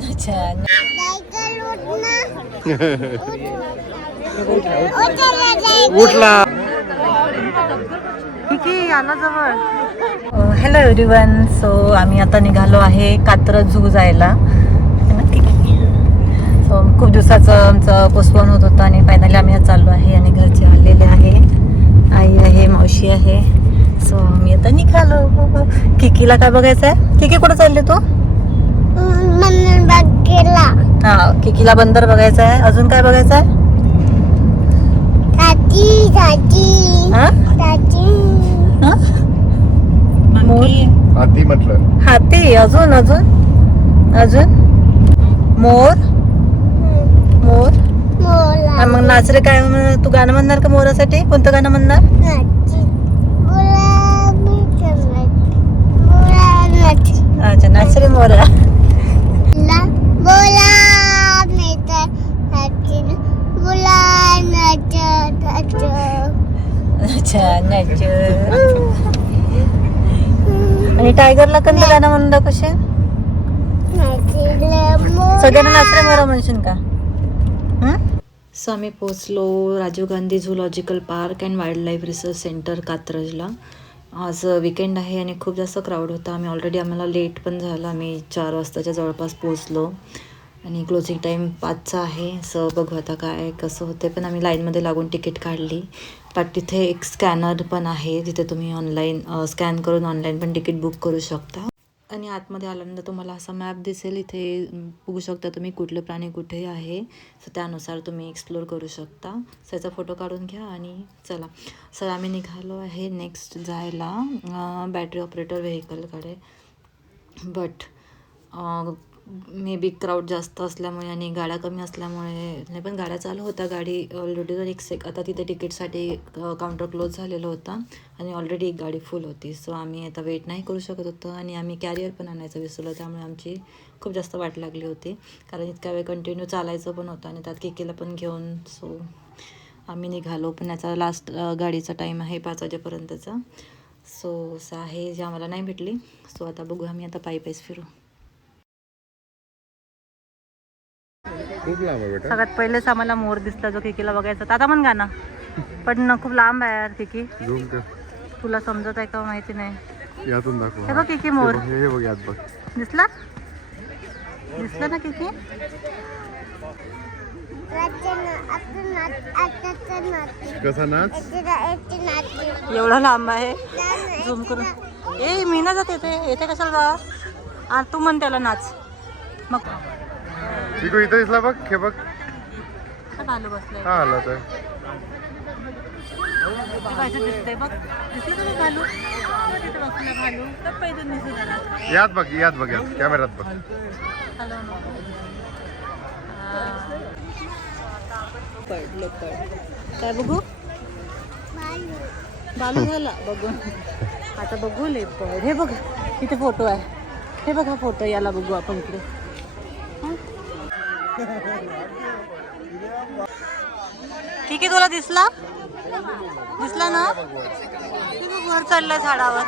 अच्छा उठला ठीक आला जवळ. हॅलो एव्हरीवन सो आम्ही आता निघालो आहे कात्रज झू जायला? सो खूप दिवसाचं आमचं पोस्टपोन होत होतं आणि फायनली आम्ही आज चाललो आहे आणि घरचे आलेले आहे. आई आहे मावशी आहे. सो आम्ही आता निघालो. किकीला काय बघायचं आहे किकी कुठं चालले तू? हा किकीला बंदर बघायचं आहे. अजून काय बघायचं आहे? हा? हा? मोर हाती म्हटलं. हाती अजून अजून? अजून? मोर? मोर? मग नाच रे काय म्हण- तू गाणं म्हणणार का मोरासाठी? कोणतं गाणं म्हणणार? अच्छा नाच रे मोरा अच्छा नाच आणि टायगरला कोणतं गाणं म्हणलं कसे सगळ्यांना नाच रे मोरा म्हणशील का? सो आम्ही पोचलो Rajiv Gandhi zoological park and wild life research centre कात्रजला. आज विकेंड आहे आणि खूप जास्त क्राऊड होता. आम्ही ऑलरेडी आम्हाला लेट पण झालं. आम्ही चार वाजताच्या जवळपास पोचलो. आणि क्लोजिंग टाईम पाचचा आहे. सो बघू आता काय कसं होते पण आम्ही लाईनमध्ये लागून तिकीट काढली. पण तिथे एक स्कॅनर पण आहे जिथे तुम्ही ऑनलाईन स्कॅन करून ऑनलाईन पण तिकीट बुक करू शकता. आणि आतमध्ये आल्यानंतर तुम्हाला असा मॅप दिसेल इथे बघू शकता तुम्ही कुठले प्राणी कुठे आहे. सो त्यानुसार तुम्ही एक्सप्लोर करू शकता. सो याचा फोटो काढून घ्या आणि चला. सर आम्ही निघालो आहे नेक्स्ट जायला बॅटरी ऑपरेटर व्हेकलकडे बट मे बी क्राऊड जास्त असल्यामुळे आणि गाड्या कमी असल्यामुळे नाही पण गाड्या चालू होत्या. गाडी ऑलरेडी जर एक सेक आता तिथे तिकीटसाठी काउंटर क्लोज झालेलं होता आणि ऑलरेडी एक गाडी फुल होती. सो आम्ही आता वेट नाही करू शकत होतो आणि आम्ही कॅरियर पण आणायचं विसरलो त्यामुळे आमची खूप जास्त वाट लागली होती. कारण इतक्या वेळ कंटिन्यू चालायचं पण होतं आणि त्यात केकेला पण घेऊन सो आम्ही निघालो. पण याचा लास्ट गाडीचा टाईम आहे पाच वाजेपर्यंतचा. सो असं आहे जे आम्हाला नाही भेटली. सो आता बघू आम्ही आता पायी पायीच फिरू. खूप लांब आहे बेटा. सगळ्यात पहिलेच आम्हाला मोर दिसला जो किकीला बघायचा होता. आता पण गाणं. पण खूप लांब आहे यार किकी झूम कर. तुला समजत आहे का माहिती नाही. यातून दाखव. हे बघ किकी मोर. हे बघ, हे बघ यात बघ. दिसला? दिसला ना किकी कसा नाच? एवढा लांब आहे. झूम करून. ए मी ना जाते येते येते कशाला जा आ, तू म्हण त्याला नाच. मग तिकू इथं दिसला बघ हे बघ. हा आला तर. यात बघ यात बघ यात. कॅमेऱ्यात बघ. काय बघू? बालू झाला बघू आता बघू लेपड हे बघ इथे फोटो आहे. हे बघा फोटो याला बघू आपण इकडे? ठीक आहे तुला दिसला? दिसला ना? वर चढलाय झाडावर.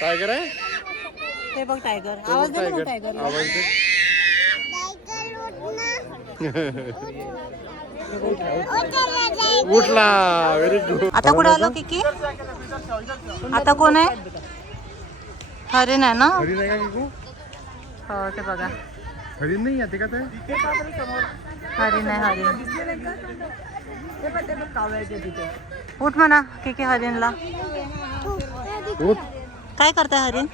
टायगर आहे हे बघ टायगर आवाज दे ना टायगर आवाज दे. उठला. व्हेरी गुड आता कुठे आलो किकी? आता कोण आहे? हरिण आहे ना? हरिण आहे का किकू? हो ते बघा. हरिण नाही आहे ते का ते? हरिण आहे हरिण. उठ म्हणा किकी हरिणला. उठ. काय करताय हरिण?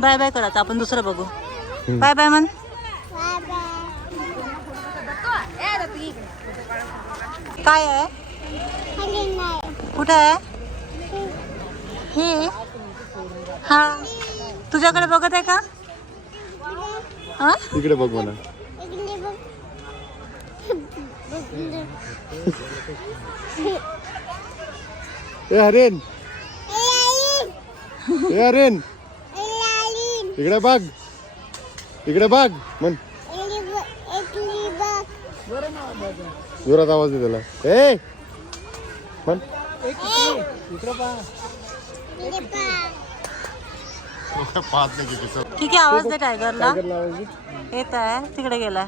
बाय बाय करा आपण दुसरं बघू. बाय बाय म्हण. काय आहे? कुठे आहे? हे? हा. तुझ्याकडे बघत आहे का? हा? इकडे बघ म्हणा. ए हरेन ए हरेन इकडे बघ. इकडे बघ. म्हण. जोरात आवाज दे त्याला. ए. म्हण. ठीक आहे आवाज दे टायगरला. येत आहे तिकडे गेला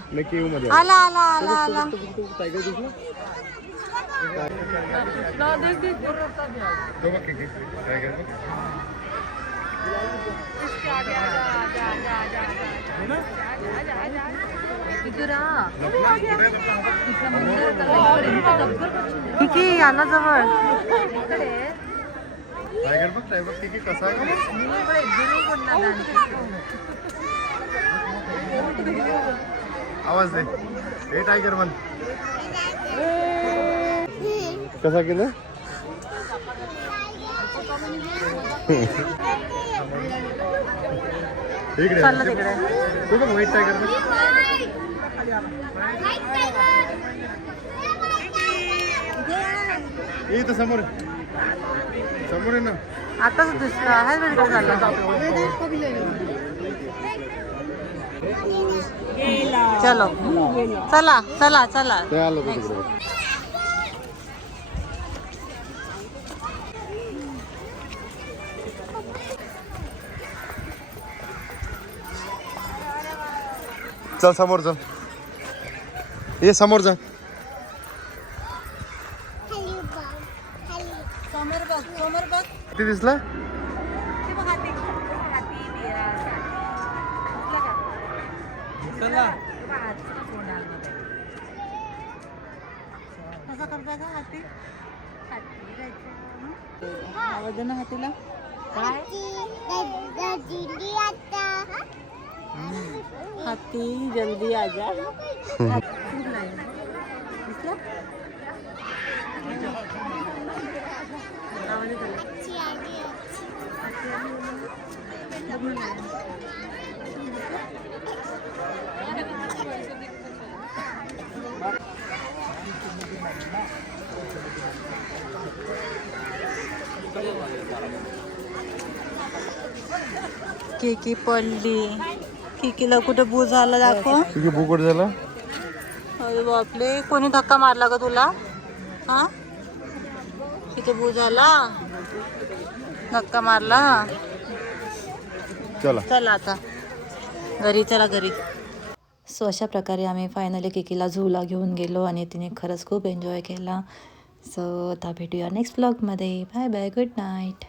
आला आला आला आला. टायगर किती आला जवळ. टायगर बघ टायगर किती कसा आहे का आवाज दे. ए टायगर म्हण. कसा केलं? व्हाईट टायगर इथं समोर आहे. समोर आहे ना. आताच व्हिडिओ झाला. चलो. चला चला चला ते आलं होतं तिकडे बघ. चल समोर चल. ये समोर जा. समोर बघ समोर बघ. किती दिसला? कसा करता का हाती आवाज दे ना हातीला. हाथी जल्दी आ जा. केकी पडली. केकीला कुठे बू झाला दाखव. तुझी बुकट झाला? अरे बापले कोणी धक्का मारला का तुला? हा? तिथे बू झाला? धक्का मारला? चला. चला आता. घरी चला घरी. सो अशा प्रकारे आम्ही फायनली केकीला झूला घेऊन गेलो आणि तिने खरंच खूप एन्जॉय केला. सो आता भेटूया नेक्स्ट ब्लॉगमध्ये बाय बाय गुड नाईट